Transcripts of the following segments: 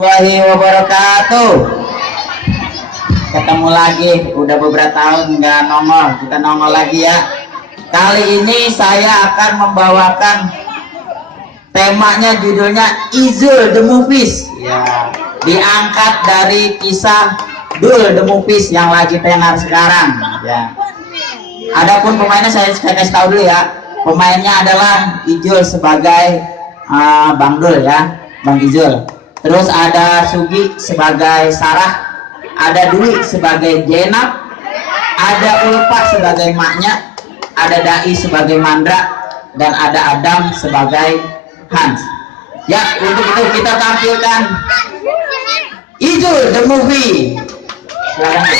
Warahmatullahi wabarakatuh. Ketemu lagi, udah beberapa tahun nggak nongol, kita nongol lagi ya. Kali ini saya akan membawakan temanya, judulnya Izul the Movies ya, diangkat dari kisah Dul the Movies yang lagi tenar sekarang ya. Adapun pemainnya saya kasih tahu dulu ya. Pemainnya adalah Ijul sebagai Bang Dul ya, Bang Ijul. Terus ada Sugi sebagai Sarah, ada Dwi sebagai Jenab, ada Ulfa sebagai maknya, ada Dai sebagai Mandra, dan ada Adam sebagai Hans. Ya, untuk itu kita tampilkan Ijul the Movie. Silakan.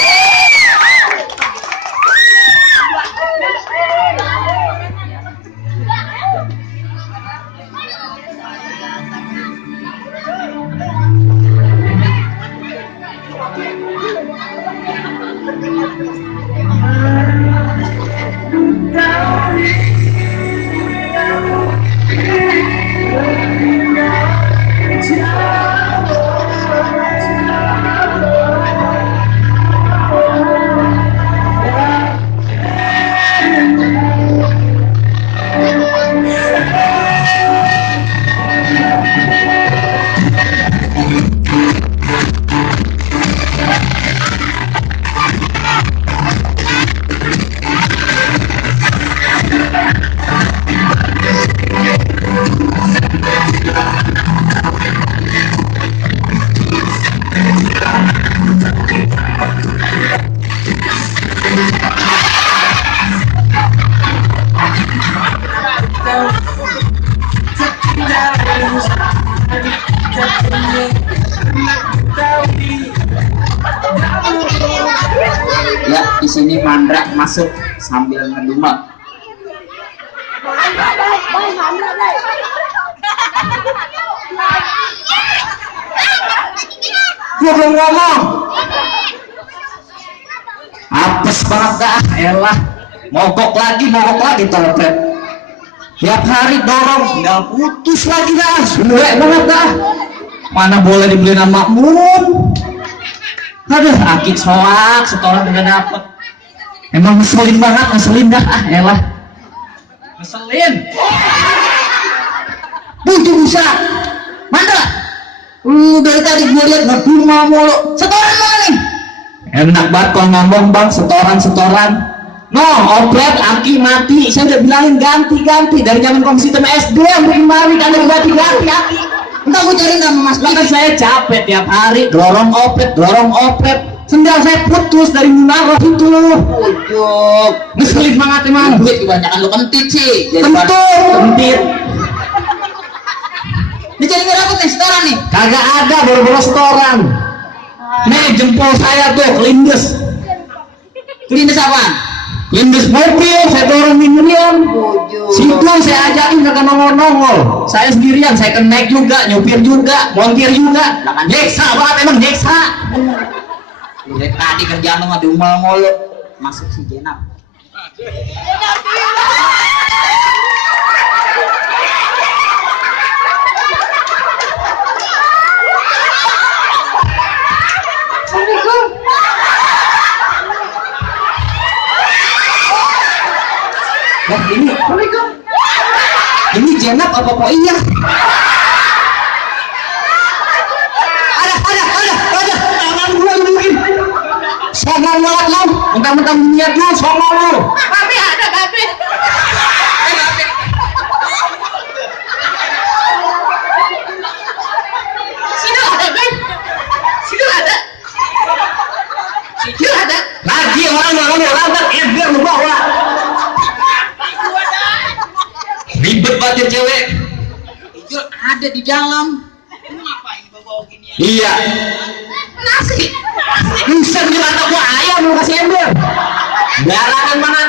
Ya, di sini Mandra masuk sambil ngedumel. Gua belum ngomong. Apes banget dah, elah. Mogok lagi torped. Tiap hari dorong, nggak putus lagi dah. Suwe banget dah. Mana boleh dibeliin sama makmum. Aduh, akik soak, setoran udah dapet. Emang ngeselin banget, ngeselin dah, elah. Ngeselin. Butuh bisa. Mandra. Dari tadi gue liat ngedumel mulu. Setoran mana nih? Enak banget kalau ngomong bang, setoran. No, oplet, aki mati. Saya udah bilangin ganti. Dari zaman komisi sistem SD sampai kemarin kalian ganti aki. Entah gue cari nama mas. Bahkan saya capek tiap hari dorong oplet. Sendal saya putus dari Munarroh itu. Ujuk. Ngeselin banget emang. Duit kebanyakan lu kentit sih. Kentit. Ini cari ngerapet nih, setoran nih? Kagak ada, baru setoran. Nih jempol saya tuh, kelindes. Kelindes apaan? Kelindes mobil, saya dorong minum. Situ saya ajakin kagak nongol. Saya sendirian, saya kan naik juga, nyupir juga, montir juga. Lah kan jeksa banget emang jeksa. Lu dari tadi kerjaan lu ngedumel mulu. Masuk si Jenab. Wah ini Jenab apa kok iya? Ada, tangan gua mungkin. Songong banget lu, mentang-mentang niat lu, songong lu. Tapi ada. Situ ada. Lagi orang biar lu bawa. Ribet banget cewek. Ijul ada di dalam. Lu ngapain bawa gini? Iya. Nasi. Bisa nyelata gua ayam lu kasih ember. Barangan banget.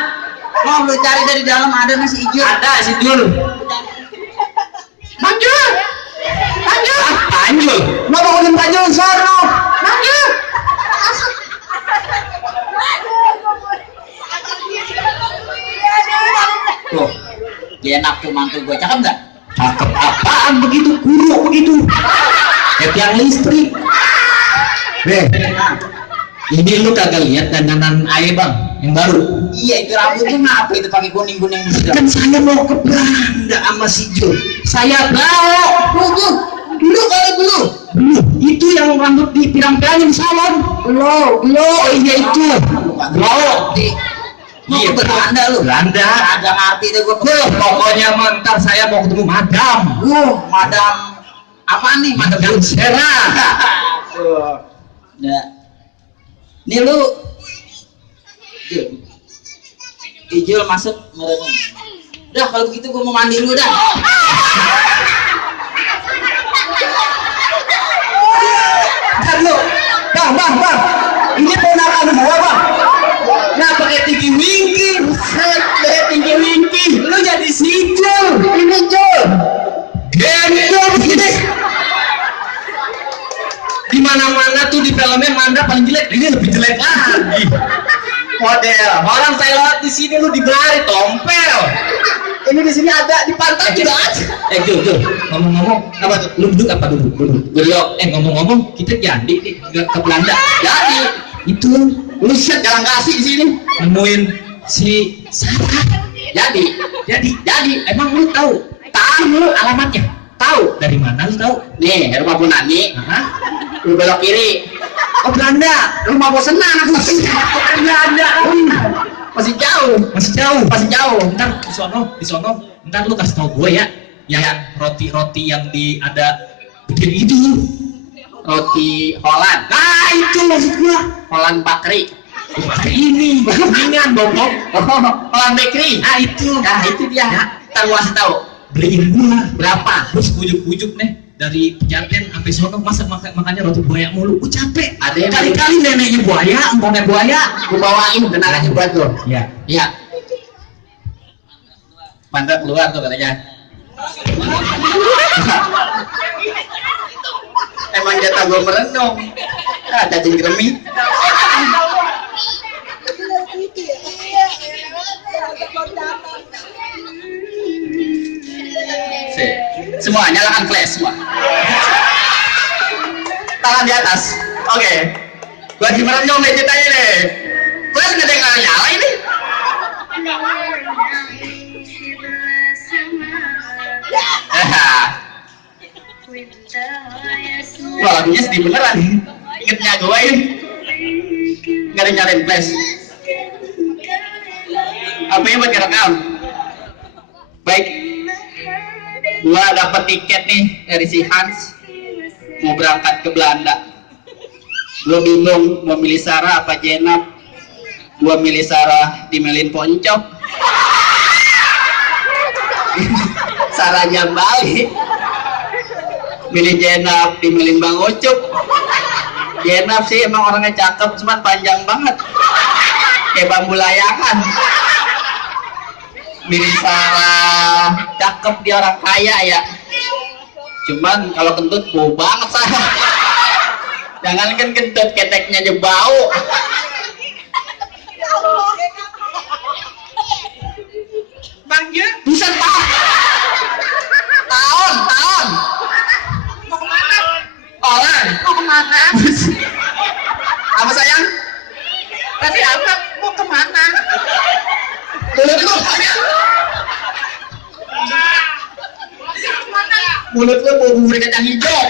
Oh, lu cari dari dalam ada nasi Ijul. Ada si Jul. Manjul. Panjul. Mau bangunin Panjul sono. Manjul. Tuh. Dia enak tuh mantu gue, cakep nggak? Cakep apaan begitu, kuruk begitu. tiang listrik. Ini lu kagak lihat dandanan Ae bang yang baru? Iya, itu rambutnya ngapa itu pakai kuning-kuning gitu? Kan saya mau ke Belanda sama si Jul. Saya tahu. Dulu kali belum. Itu yang rambut dipirang-pirangin di salon. Belum. Oh iya itu. Belum. Iya, Belanda lu. Belanda. Agak ngerti deh gua. Pokoknya mentar saya mau ketemu madam. Madam apa nih? Madam Sera. Nah, nih lu Ijul masuk mereka. Udah kalau begitu gua mau mandi dulu dah. Lu, bang, ini ponakan gua bang. Nah pakai tinggi wingki, tinggi wingki, lu jadi sijil, ini Jul, gendong begini. Di mana-mana tuh di filmnya Manda paling jelek, ini lebih jelek lagi. Model, orang saya lewat di sini lu digelari tompel. Ini di sini ada, di pantai juga ada. Jul, ngomong-ngomong, apa tuh? Lu duduk apa duduk? Ngomong-ngomong, kita jadi nih ke Belanda. Jadi itu lu set jalan kasih di sini, nemuin si Sarah. Jadi, emang lu tahu alamatnya? Tahu dari mana lu tahu? Nih, rumah Bu Nani. Lu belok kiri. Oh Belanda, Rumah bos senang aku. Belanda. Masih jauh. Ntar di sono, ntar lu kasih tau gue ya. Yang roti yang ada bikin itu. Roti Holland. Nah itu maksud gua. Holland Bakery. Ini ringan bobok. Holland Bakery. Nah itu dia. Ntar gua kasih tahu. Beliin gua Berapa? terus bujuk-bujuk nih dari Pejaten sampai sono makanya roti buaya mulu. Gua capek. Ada yang kali-kali neneknya buaya, empongnya buaya. Gua bawain benerannya buat lo. Iya. Mantap keluar tuh katanya. Emang jatah gua merenung. Cacing kremi. Semua nyalakan flash semua. Tangan di atas. Oke. Gua lagi merenung nih ceritanya nih. Flash nggak ada yang nyala ini. Wah lagunya sedih beneran. Ingetnya gue ini. Nggak ada yang nyalain flash. Apa yang buat rekam? Baik. Gua dapat tiket nih dari si Hans mau berangkat ke Belanda. Gua bingung mau milih Sarah apa Jenab. Gua milih Sarah dimelin poncok. Sarahnya balik. Milih Jenab dimelin Bang Ucup. Jenab sih emang orangnya cakep cuman panjang banget kayak bambu layangan. Milih Sarah cakep, dia orang kaya ya, cuman kalau kentut bau banget Sarah. Jangan kan kentut, keteknya aja bau. Bang ya bisa tahun mau kemana? Orang mau kemana? Apa sayang? Tadi apa mau kemana? Mulut lu bau bubur kacang hijau.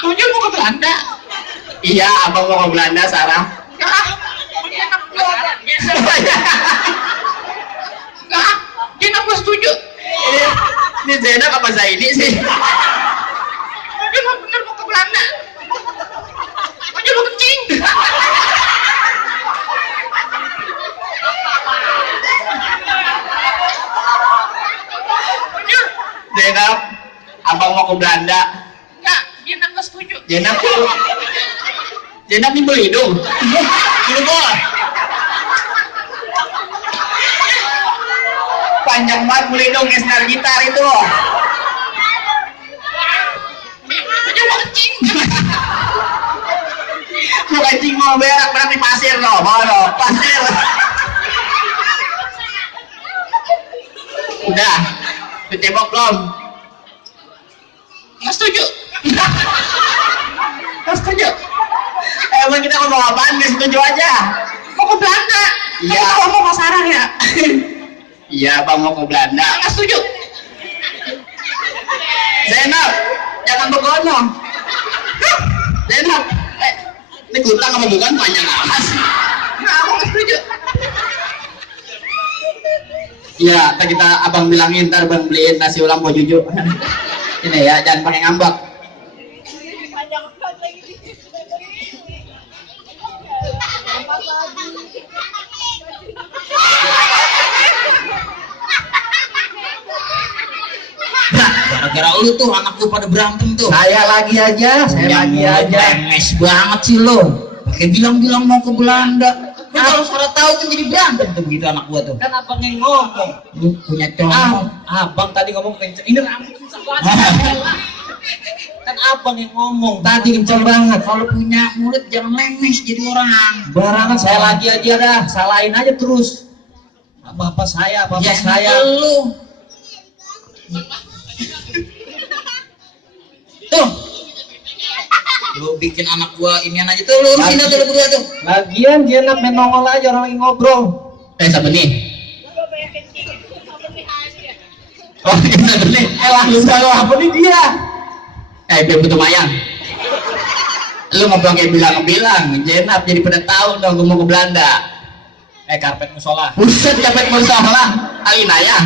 Maunya mau ke Belanda. Iya, abang mau ke Belanda, Sarah. Jenab gua setuju. Ini Jenab apa Zaini sih? Dia mau bener mau ke Belanda. Maunya lu kencing. Jenab, abang mau ke Belanda. Enggak, Jenab gak setuju. Jenab nih beli hidung. Hidung gua. Panjang banget beli hidung kayak senar gitar itu. Dia mau kencing. Mau kencing mau berak berarti pasir loh. Pasir. Udah. Ditembok belum? Nggak setuju. ngomong apaan? Nggak setuju aja. Mau ke Belanda. Iya. Kalau mau pasaran ya. Iya bang, mau ke Belanda. Nggak setuju. Zainab, jangan begono. Zainab, ini kutang sama bukan panjang amat sih. Nah, aku nggak setuju. Iya, kita abang bilangin ntar bang beliin nasi ulam po juju. Ini ya, jangan pakai ngambek. Nah, gara-gara lu tuh anak lu pada berantem tuh. Saya lagi aja. Lemes banget sih lo. Pakai bilang-bilang mau ke Belanda. Lu kalau salah tahu kan jadi berantem tuh begitu anak gua tuh. Kan abang yang ngomong. Lu punya cowok. Abang tadi ngomong kenceng. Ini rambut susah banget. Kan abang yang ngomong. Tadi kenceng banget. Kalau punya mulut jangan lemes jadi orang. Barangan saya lagi aja dah. Salahin aja terus. Apa-apa saya, apa-apa Ya, saya. lu. Tuh. Lu bikin anak gua inian aja tuh, lu urusin aja lu berdua tuh. Lagian dia main nongol aja orang lagi ngobrol. Siapa nih? Oh, siapa nih? Lah, lu apa nih dia? Biar butuh mayang. Lu ngobrol kayak bilang-bilang, Jenap jadi pada tahu dong gua mau ke Belanda. Karpet musola. Buset, capek musola. Alina ya.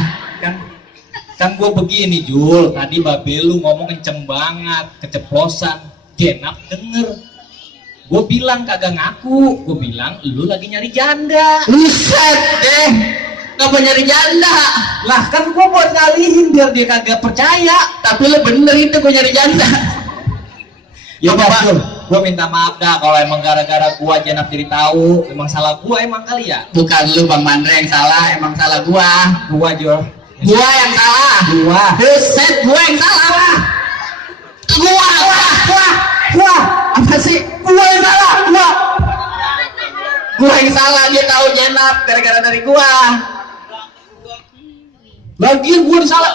Kan gue begini Jul, tadi babe lu ngomong kenceng banget, keceplosan. Jenap denger. Gue bilang kagak ngaku, gue bilang lu lagi nyari janda. Buset deh, ngapa nyari janda? Lah kan gue buat ngalihin biar dia kagak percaya. Tapi lu bener itu gue nyari janda. Ya Apa, udah Pak? Jul, gue minta maaf dah kalau emang gara-gara gue Jenap jadi tahu, emang salah gue emang kali ya. Bukan lu Bang Mandre yang salah, emang salah gua. Gue Jul. Gua yang salah. Gua. Buset, gua yang salah lah. Gua. Apa sih? Gua yang salah. Gua yang salah, dia tahu Jenap gara-gara dari gua. Lagian gue salah.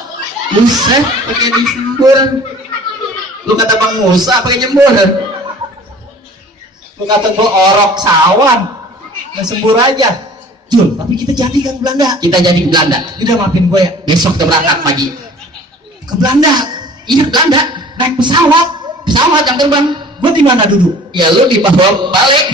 Buset, pakai disembur. Lu kata Bang Musa pakai nyembur. Lu kata gue orok sawan, sembur aja. Jul, tapi kita jadi kan Belanda. Kita jadi ke Belanda. Udah maafin gue ya. Besok kita berangkat pagi. Ke Belanda. Iya, ke Belanda. Naik pesawat. Pesawat yang terbang. Gue di mana duduk? Ya lu di bawah balik.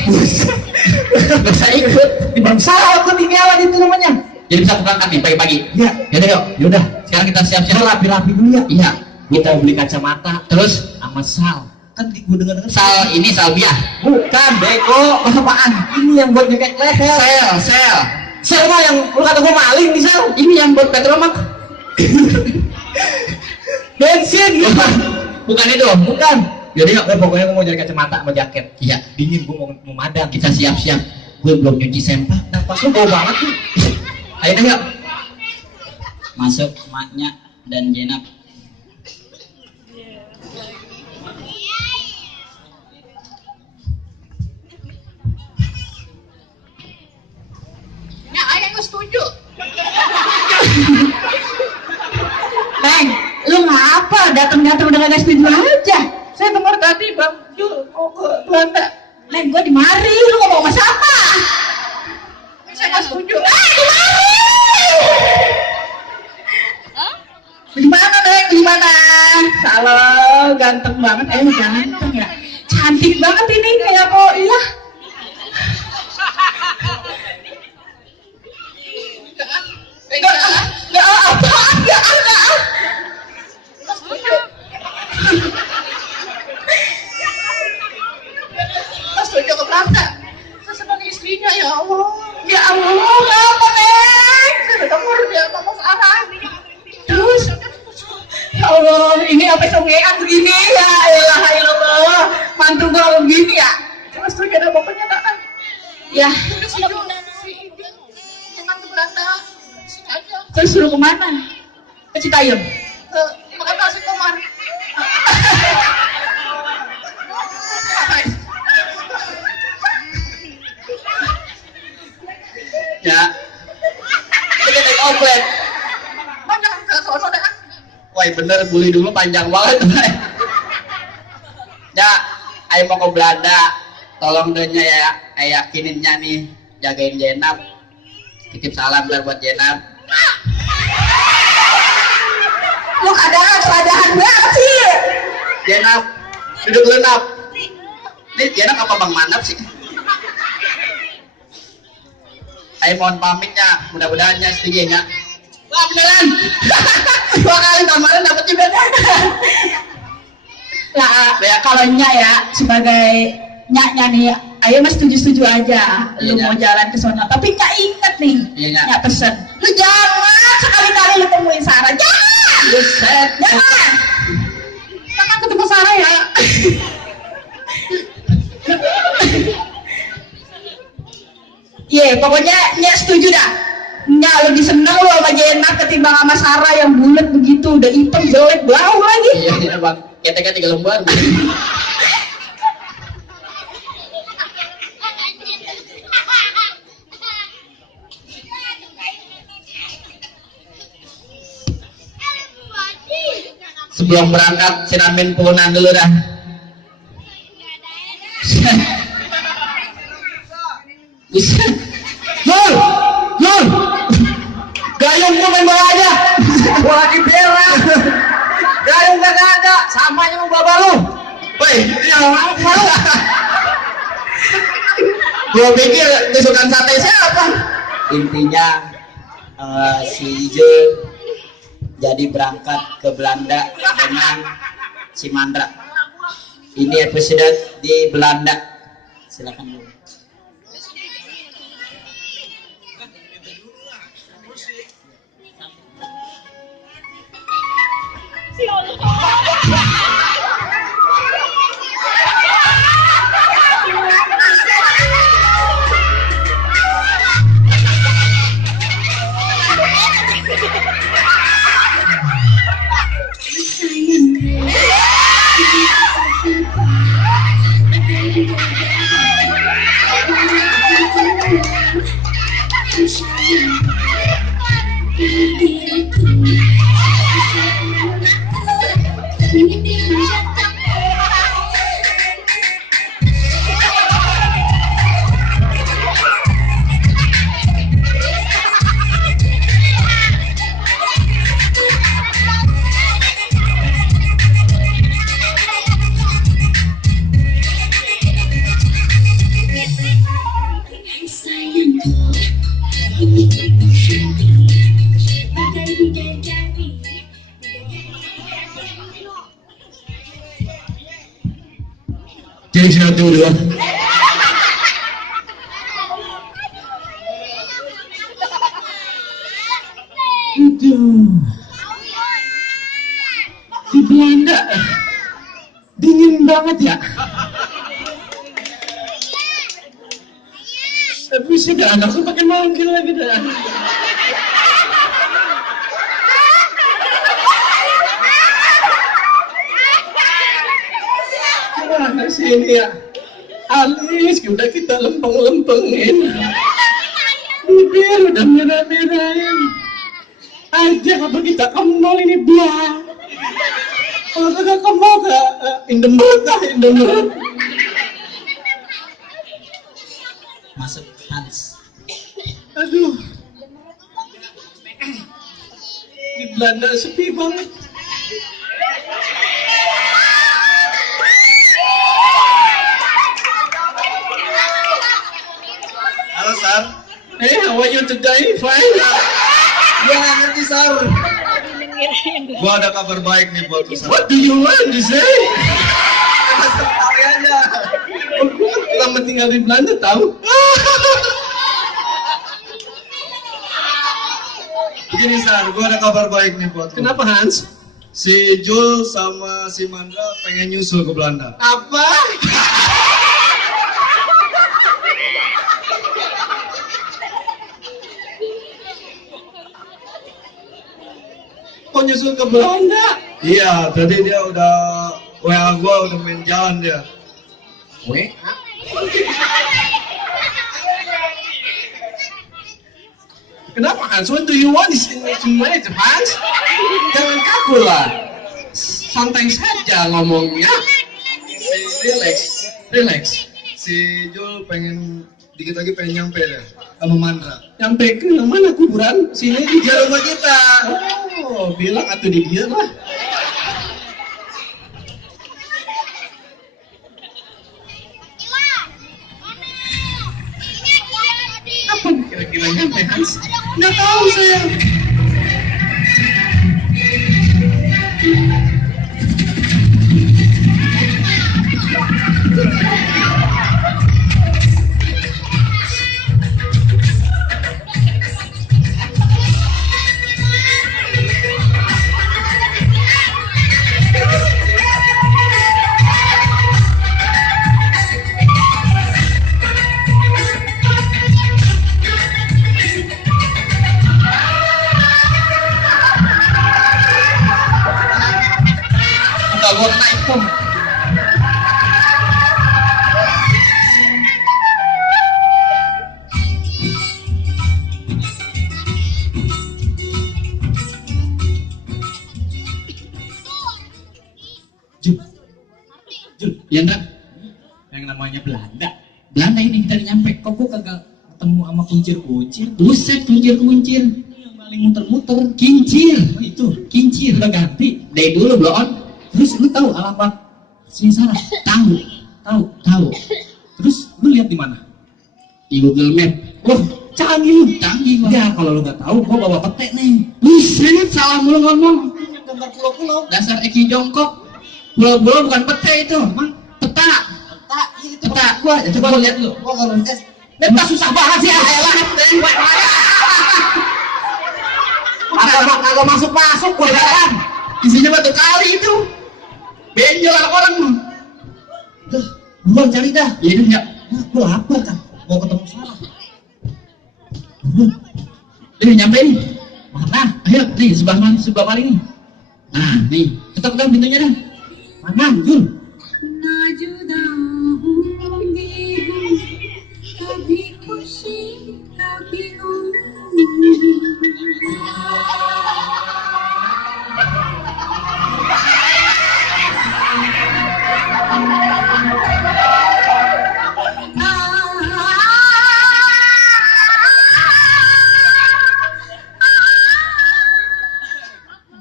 Gak usah ikut. Di bawah pesawat ketinggalan itu namanya. Jadi bisa berangkat nih pagi-pagi. Ya, Yaudah yuk. yaudah. Sekarang kita siap-siap. Kita rapi-rapi dulu ya. Iya. Kita beli kacamata. Terus Sama sal. Kan gue dengar-dengar. ini salbiah. Bukan, bego. Apaan? Ini yang buat ngekek leher. Sel. Sel mah yang lu kata gue maling nih sel. Ini yang buat petromak. Bensin. Bukan itu. Bukan. Yaudah yuk. Pokoknya gue mau cari kacamata sama jaket. Iya. Dingin gue mau madang. Kita siap-siap. Gue belum nyuci sempak. Napas lu bau banget nih. Ayo deh yuk. Masuk emaknya dan Jenap. Ya, ayah nggak setuju. Bang, lu ngapa datang-datang udah gak setuju aja? Saya dengar tadi Bang Jul mau ke Belanda. Neng, gua di mari, lu ngomong sama siapa? Saya nggak setuju. Di mana, Neng? Di mana? Salah, ganteng banget. Ganteng ya? Cantik banget ini, kayak kok iya. Enggak apa-apa. Mas setuju ke Belanda. Saya sebagai istrinya ya Allah. Ya Allah, ngapa, Neng? Saya dengar dia ngomong arah. Terus? Ya Allah, ini apa songean begini ya? Ya Allah, mantu gua begini ya? Saya setuju ada pokoknya kan. Ya, Jangan ke Belanda. Sini aja. terus suruh kemana? Ke Citayam? Makan nasi komar. Ya. Kita naik outlet. Banyak ke sono deh. Wah bener, bully dulu panjang banget. Ya, ayo mau ke Belanda. tolong denya ya, yakininnya nih jagain Jenab. Titip salam ntar buat Jenab. Lu keadaan banget sih. Jenab, duduk dulu Nap. Ini Jenab apa Bang Manap sih? Ayo mohon pamitnya, mudah-mudahan ya setujunya. Wah beneran. 2 kali kemarin dapet juga. Lah ya kalau nyak ya sebagai nyaknya nih, ayo mas setuju aja. Lu Iya, mau jalan ke sana, tapi nggak inget nih. Iya, Nyak. Nyak pesen. Lu jangan sekali-kali lu temuin Sarah, jangan. Buset. Jangan. Jangan ketemu Sarah ya. Iya, pokoknya Nyak setuju dah. Nyak lebih seneng lu sama Jenab ketimbang sama Sarah yang bulat begitu, udah hitam jelek bau lagi. Iya Bang, keteknya 3 lembar. Sebelum berangkat siramin punan dulu dah. Bisa. Nur, gayung gua main bola aja. Gua lagi berak. Gayung gak ada, sama aja mau bawa lu. Woi, yang apa? Gua pikir tusukan sate siapa? Intinya si Ijul jadi berangkat ke Belanda dengan si Mandra. Ini episode di Belanda. Silakan dulu. Jadi 1, 2. Di Belanda dingin banget ya. Tapi sih gak anak tuh pakai manggil lagi dah. Mana sih ini ya? Alis udah kita lempeng-lempengin, bibir udah merah-merahin. Aja apa kita ke mall ini belah. Kalau kagak ke mall ke Indomaret. Masuk Hans. Aduh. Di Belanda sepi banget. Halo Sar. Hey, how are you today? Fine. Ya ngerti Sar. Gua ada kabar baik nih buat lu Sar. What do you want to say? Kali aja. Aku kan lama tinggal di Belanda tahu. Begini Sar, gua ada kabar baik nih buat lu. Kenapa Hans? Si Jul sama si Mandra pengen nyusul ke Belanda. Apa? Mau nyusul ke Belanda? Iya, tadi dia udah WA gua udah main jalan dia. Weh? Kenapa Hans? What do you want di sini semuanya Hans? Jangan kaku lah. Santai saja ngomongnya. Relax. Si Jul pengen dikit lagi pengen nyampe ya sama Mandra. Nyampe ke yang mana kuburan? Sini di Dia rumah kita. Oh, bilang atuh di dia lah. Apa kira-kira nyampe Hans? Nggak tahu saya. Enggak, gua kena hitam. Jul, Yandra, Yang namanya Belanda. Belanda ini kita nyampe. Kok gua kagak ketemu sama kuncir-kuncir? Buset, kuncir-kuncir. Yang paling muter-muter. Kincir. Oh, itu, kincir. Udah ganti. Dari dulu belum on. Terus lu tahu alamat Singsara? Tahu. Terus lu lihat di mana? Di Google Map. Wah, canggih gua. Ya, kalau lu nggak tahu, gua bawa pete nih. Buset, salah mulu ngomong. Gambar pulau-pulau. Dasar Eki jongkok. Pulau-pulau bukan pete itu, emang peta. Peta. Gua coba lu lihat dulu. Gua kalau tes Peta susah banget ya, elah. Agak masuk gua jalan. Isinya batu kali itu. Benjol anak orang. Tuh, buruan cari dah. Iya dah, ya. Gua lapar kan. Mau ketemu Sarah. Nih nyampe nih. Mana? Ayo, nih sebelah mana nih? Nah, nih. Ketok dong pintunya dah. Mana, Jul? ना जुदा होंगे हम, कभी खुशी कभी गम।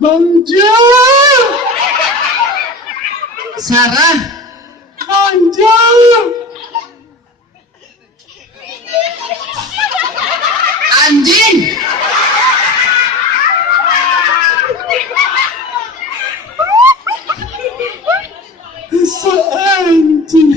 Bang Jul. Sarah. Bang Jul. Anjing. Anjing.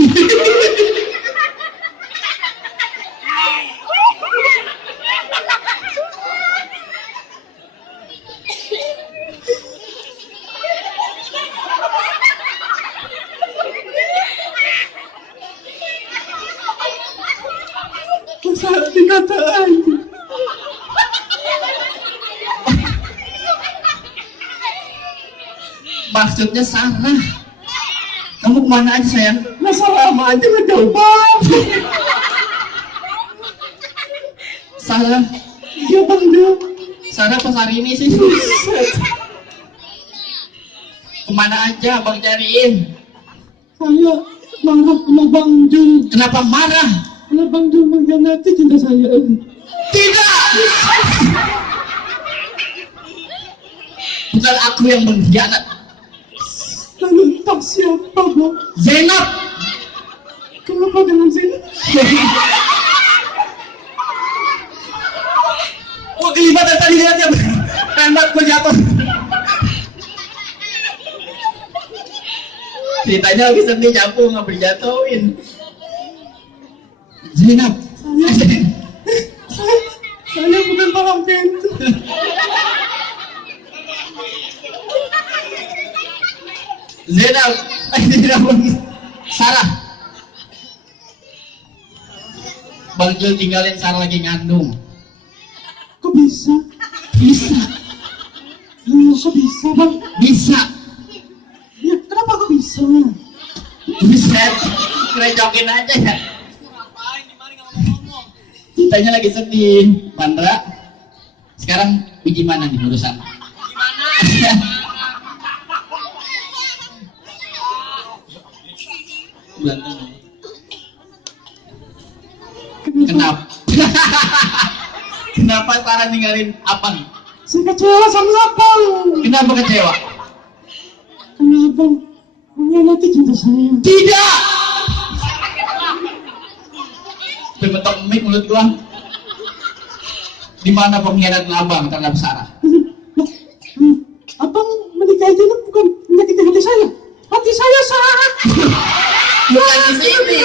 Masa dikata anjing. Maksudnya Sarah. Kamu kemana aja sayang? Masa lama aja nggak jauh banget. Sarah. Iya bang Jul. Sarah pas hari ini sih. Kemana aja bang cariin? Saya marah sama bang Jul. Kenapa marah? Karena bang Jul mengkhianati cinta saya. Tidak. Bukan aku yang mengkhianat. Lalu entah siapa bang? Zainab. Kenapa dengan Zainab? Oh gimana tadi lihatnya? Enak gue jatuh. Ceritanya lagi sedih nyapu nggak dijatuhin. Zainab. Saya bukan palang pintu. Zainab, Sarah. Bang Jul tinggalin Sarah lagi ngandung. Kok bisa? Bisa. Kok bisa bang? Bisa. Ya kenapa kok bisa? Bisa. Kerecokin aja ya. Ditanya lagi sedih, Mandra. Sekarang gimana nih urusan? Gimana? Berantem. Kenapa? Kenapa Sarah ninggalin Abang? Saya kecewa sama abang. Kenapa kecewa? Karena abang mengkhianati cinta saya. Tidak. Berbetok mic mulut gua. Di mana pengkhianatan Abang terhadap Sarah? Abang menikah itu bukan menyakiti hati saya. Hati saya sakit. Bukan di sini.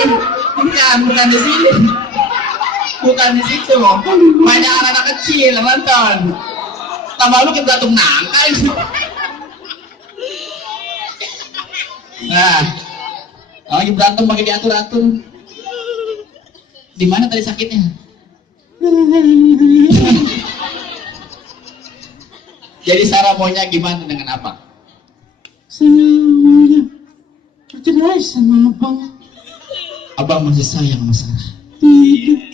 Bukan di sini. Bukan di situ. Banyak anak-anak kecil yang nonton. Tambah lu kita beratung nangka. Nah, lagi berantem pakai diatur-atur. Di mana tadi sakitnya? Jadi Sarah maunya gimana dengan Abang? Saya maunya bercerai sama abang. Abang masih sayang sama Sarah.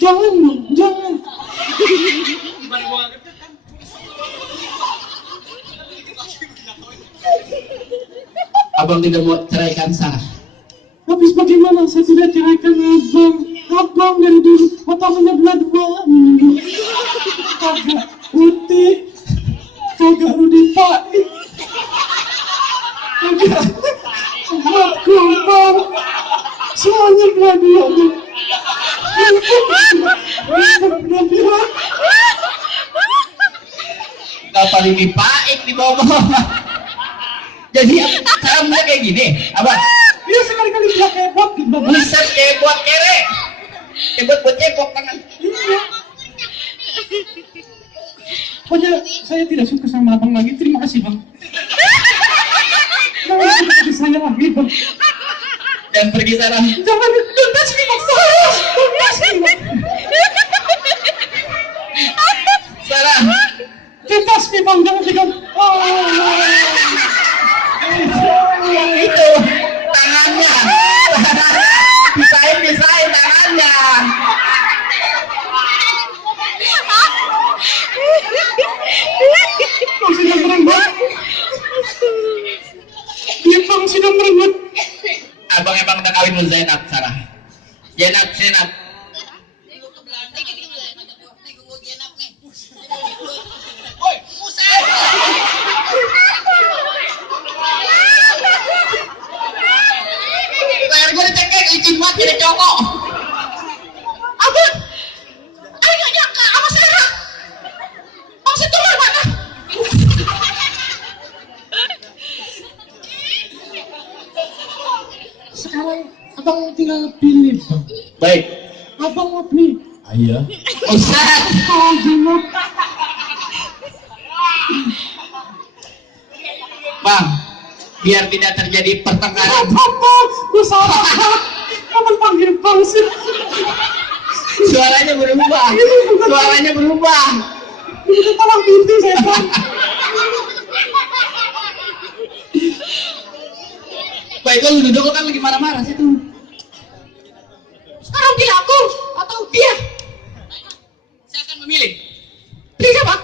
Jangan, jangan. Abang tidak mau ceraikan Sarah. Habis bagaimana saya tidak ceraikan abang? Abang dari dulu matanya belah dua. Kagak putih, kagak Rudi Pait, kagak buat kumpul. Semuanya belah dua. Belah dua. Gak paling dipait di bawah. Jadi cara mulai kayak gini, Abang. Dia sekali-kali bilang hebat gitu. Bisa kayak buat kere. Kayak buat cebok tangan. Pokoknya saya tidak suka sama abang lagi. Terima kasih bang. Jangan dekati saya lagi bang. Dan pergi Sarah. Jangan touch me bang. Don't touch me bang. Sarah. Don't touch me bang. Jangan pegang. Itu tangannya. Pisahin tangannya. Bang sudah merenggut. Dia bang sudah merenggut. Abang emang udah kawin sama Zainab, Sarah. Zainab. Layar gue dicekek, licin banget jadi cowok. Abang, ayo nggak nyangka sama Sarah. Bang Situlah mana? Sekarang abang tinggal pilih bang. Baik. Abang mau pilih. Ayo. Ustaz. Oh jimat. Bang, biar tidak terjadi pertengkaran. Abang, gue salah. Abang panggil bang sih. Suaranya berubah. Udah tolong pintu saya bang. Baik, lu duduk kan lagi marah-marah situ. Sekarang pilih aku atau dia? Saya akan memilih. Pilih siapa?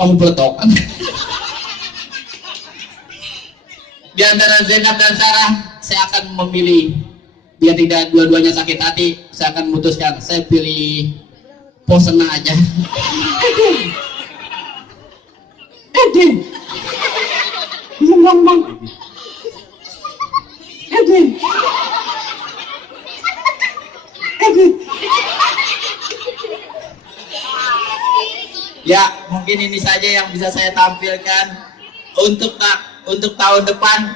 Kamu peletokan. Di antara Zainab dan Sarah, saya akan memilih. Biar tidak dua-duanya sakit hati, saya akan memutuskan. Saya pilih Posena aja. Eden. Iya bang. Eden. Ya, mungkin ini saja yang bisa saya tampilkan untuk tahun depan.